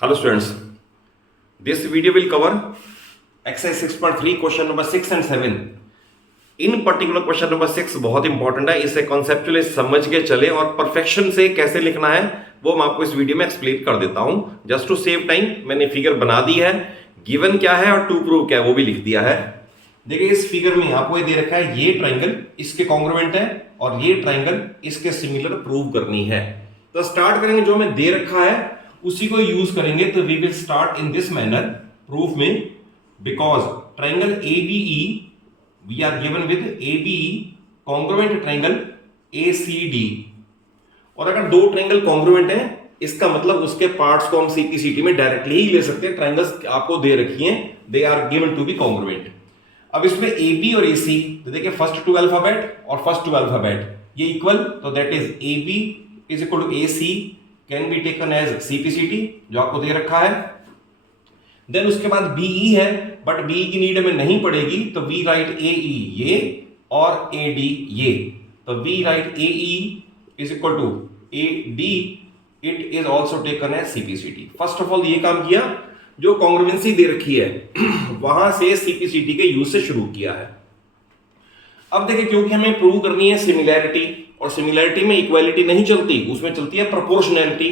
Hello students, this video will cover exercise 6.3 question number 6 and 7. In particular question number 6 बहुत important है, इसे conceptually समझ के चले और परफेक्शन से कैसे लिखना है वो मैं आपको इस वीडियो में एक्सप्लेन कर देता हूं. जस्ट टू सेव टाइम मैंने फिगर बना दी है, गिवन क्या है और टू प्रूव क्या है वो भी लिख दिया है. देखिए इस फिगर में आपको ये दे रखा है, ये ट्राइंगल इसके कॉन्ग्रुएंट है और ये ट्राइंगल इसके सिमिलर प्रूव करनी है. तो स्टार्ट करेंगे, जो हमें दे रखा है उसी को यूज करेंगे. तो we will start in this manner proof में, because triangle ABE we are given with ABE congruent triangle ACD. और अगर दो ट्राइंगल कॉन्ग्रुएंट हैं इसका मतलब उसके पार्ट्स को हम CPCT में डायरेक्टली ही ले सकते हैं. ट्राइंगल्स आपको दे रखी हैं, they are given to be congruent. अब इसमें AB और AC, तो देखिए फर्स्ट टू अल्फाबेट और फर्स्ट टू अल्फाबेट ये इक्वल, तो that is AB is equal to AC can be taken as CPCT जो आपको दे रखा है. देन उसके बाद BE है, बट BE की नीड हमें नहीं पड़ेगी, तो वी राइट AE ये और AD ये. तो we write AE is equal to AD, it is also taken as CPCT. First of all ये काम किया, जो कॉन्ग्रुएंसी दे रखी है वहां से CPCT के यूज से शुरू किया है. अब देखिए क्योंकि हमें प्रूव करनी है सिमिलैरिटी, और सिमिलैरिटी में इक्वालिटी नहीं चलती, उसमें चलती है प्रोपोर्शनैलिटी.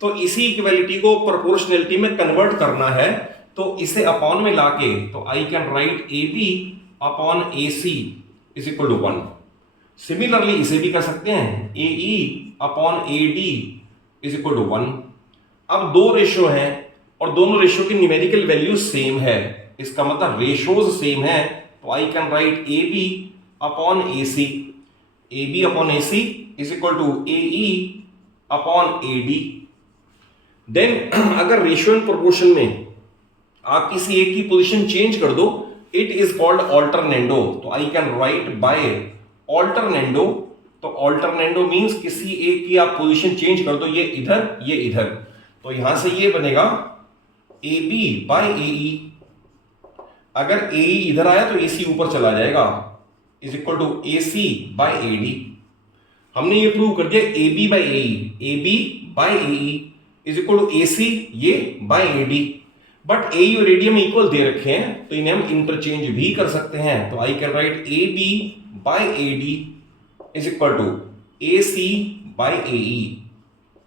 तो इसी इक्वालिटी को प्रोपोर्शनैलिटी में कन्वर्ट करना है, तो इसे अपॉन में लाके तो I can write AB upon AC is equal to 1. Similarly इसे भी कर सकते हैं, AE upon AD is equal to 1. अब दो रेशियो हैं और दोनों रेशियो की न्यूमेरिकल वैल्यू सेम है, इसका मतलब रेशियोज सेम है, तो I can write AB upon AC, AB upon AC is equal to AE upon AD. Then अगर रेशियो एंड प्रोपोर्शन में आप किसी एक की पोजीशन चेंज कर दो, इट इज कॉल्ड ऑल्टरनेंडो. तो I can write by alternendo. तो ऑल्टरनेंडो मींस किसी एक की आप पोजीशन चेंज कर दो, ये इधर ये इधर, तो यहां से ये बनेगा AB बाय AE. अगर AE इधर आया तो AC ऊपर चला जाएगा, is equal to AC by AD. हमने ये प्रूव कर दिया AB by AE, AB by AE is equal to AC ये बाय AD. बट AE और AD में इक्वल दे रखे हैं, तो इन्हें हम इंटरचेंज भी कर सकते हैं. तो I can write AB by AD is equal to AC by AE.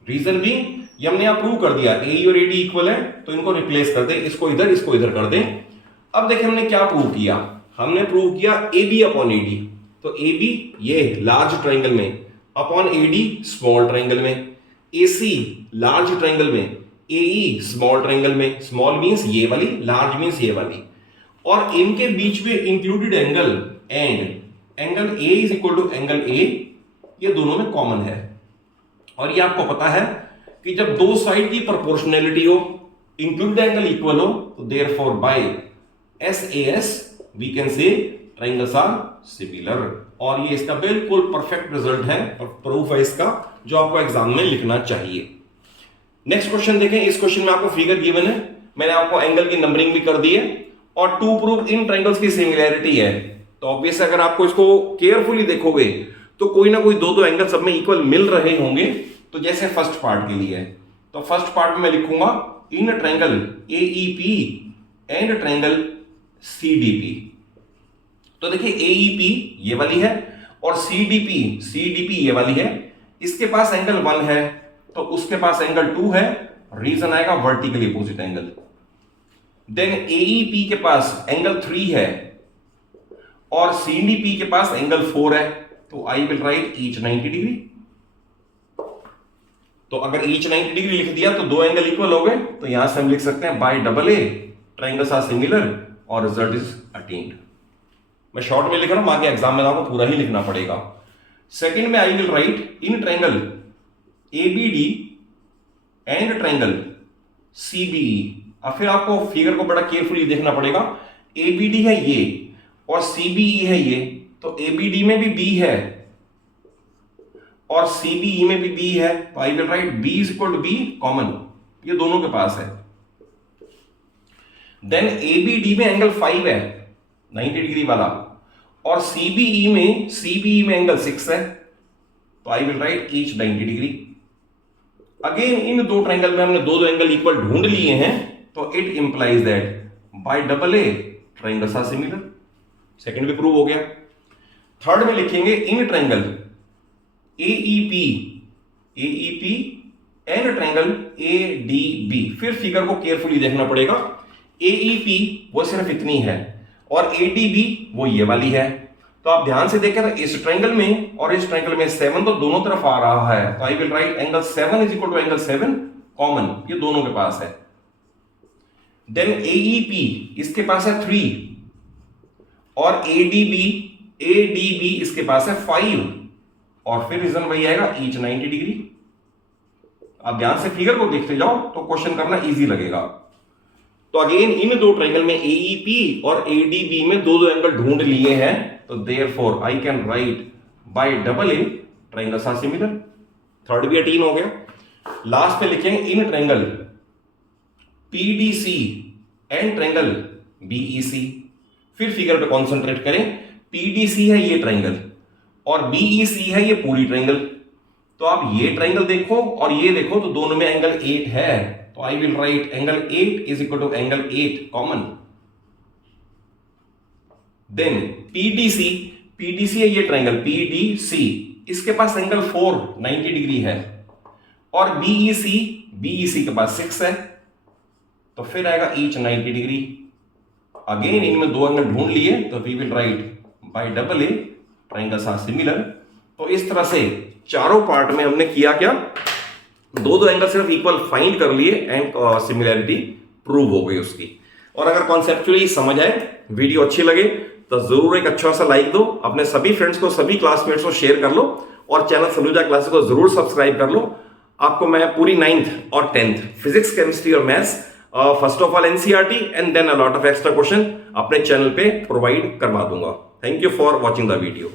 Reason भी ये हमने यहां प्रूव कर दिया, AE और AD इक्वल है, तो इनको रिप्लेस कर दे, इसको इधर कर दें. अब देखिए हमने क्या प्रूव किया, हमने प्रूव किया AB अपॉन AD. तो AB ये लार्ज ट्राइंगल में अपॉन AD स्मॉल ट्राइंगल में, AC लार्ज ट्राइंगल में AE स्मॉल ट्राइंगल में. स्मॉल मींस ये वाली, लार्ज मींस ये वाली. और इनके बीच में included angle angle A is equal to angle A, ये दोनों में कॉमन है. और ये आपको पता है कि जब दो साइड की प्रोपोर्शनैलिटी हो, इंक्लूडेड एंगल इक्वल हो, तो therefore by SAS we can say triangles are similar. और ये इसका बिल्कुल परफेक्ट रिजल्ट है और प्रूफ है इसका, जो आपको एग्जाम में लिखना चाहिए. नेक्स्ट क्वेश्चन देखें. इस क्वेश्चन में आपको फिगर गिवन है, मैंने आपको एंगल की नंबरिंग भी कर दी है, और टू प्रूव इन ट्राइंगल्स की सिमिलैरिटी है. तो ऑब्वियस अगर आपको इसको केयरफुली देखोगे तो कोई ना कोई दो एंगल सब में इक्वल मिल रहे होंगे. तो जैसे फर्स्ट पार्ट के लिए, तो फर्स्ट पार्ट में मैं लिखूंगा in triangle AEP and triangle CDP. तो देखिए AEP ये वाली है और CDP ये वाली है. इसके पास एंगल 1 है तो उसके पास एंगल 2 है, रीजन आएगा vertically opposite angle. Then AEP के पास एंगल 3 है और CDP के पास एंगल 4 है, तो I will right each 90 degree. तो अगर ईच 90 डिग्री लिख दिया तो दो एंगल इक्वल हो गए, तो यहां से हम लिख सकते हैं by AA triangles are similar और रिजल्ट इज अटेन्ड. मैं शॉर्ट में लिख रहा हूं, आगे एग्जाम में आपको पूरा ही लिखना पड़ेगा. सेकंड में आई will right in triangle ABD and triangle CBE. अब फिर आपको फिगर को बड़ा केयरफुली देखना पड़ेगा. ABD है ये और CBE है ये, तो ABD में भी B है और CBE में भी B है, तो I will write B is equal to B common, ये दोनों के पास है. देन ABD में एंगल 5 है 90 डिग्री वाला, और CBE में एंगल 6 है, तो I will right each 90 degree. Again in दो ट्रायंगल में हमने दो दो एंगल इक्वल ढूंढ लिए हैं, तो it implies that by double A triangles are similar. Second भी प्रूव हो गया। थर्ड में लिखेंगे in triangle AEP and triangle ADB. फिर फिगर को केयरफुली देखना पड़ेगा। एईपी वो सिर्फ इतनी है और एडीबी वो ये वाली है। तो आप ध्यान से देखें, इस ट्रायंगल में और इस ट्रायंगल में 7 तो दोनों तरफ आ रहा है, तो I will write angle 7 is equal to angle 7 common, ये दोनों के पास है। देन एईपी इसके पास है 3 और एडीबी इसके पास है 5 और फिर रीजन वही आएगा ईच 90 डिग्री। आप ध्यान से फिगर को देखते जाओ तो क्वेश्चन करना इजी लगेगा। तो अगेन इन दो ट्रायंगल में एईपी और एडीबी में दो दो एंगल ढूंढ लिए हैं, तो therefore I can write by double A triangles are similar. Third भी 18 हो गया। लास्ट में लिखेंगे in triangle PDC and triangle BEC. फिर फिगर पे कॉन्सेंट्रेट करें। पीडीसी है ये ट्रायंगल और बीईसी है ये पूरी ट्रायंगल। तो आप ये ट्रायंगल देखो और ये देखो, तो दोनों में एंगल 8 है, तो I will write angle 8 is equal to angle 8 common. Then PDC है ये ट्रायंगल पीडीसी, इसके पास एंगल 4 90 डिग्री है और बीईसी के पास 6 है, तो फिर आएगा ईच 90 डिग्री। अगेन इनमें दो एंगल ढूंढ लिए, तो we will write by double A triangles are similar. तो इस तरह से चारों पार्ट में हमने किया क्या, दो दो एंगल सिर्फ इक्वल फाइंड कर लिए एंड सिमिलैरिटी प्रूव हो गई उसकी। और अगर कॉन्सेप्चुअली समझ आए, वीडियो अच्छी लगे, तो जरूर एक अच्छा सा लाइक दो, अपने सभी फ्रेंड्स को, सभी क्लासमेट्स को शेयर कर लो और चैनल सलूजा क्लासेस को जरूर सब्सक्राइब कर लो। आपको मैं पूरी 9th और 10th फिजिक्स, केमिस्ट्री और maths first of all NCERT and then a lot of extra question अपने चैनल पे प्रोवाइड करवा दूंगा। Thank you for watching the video.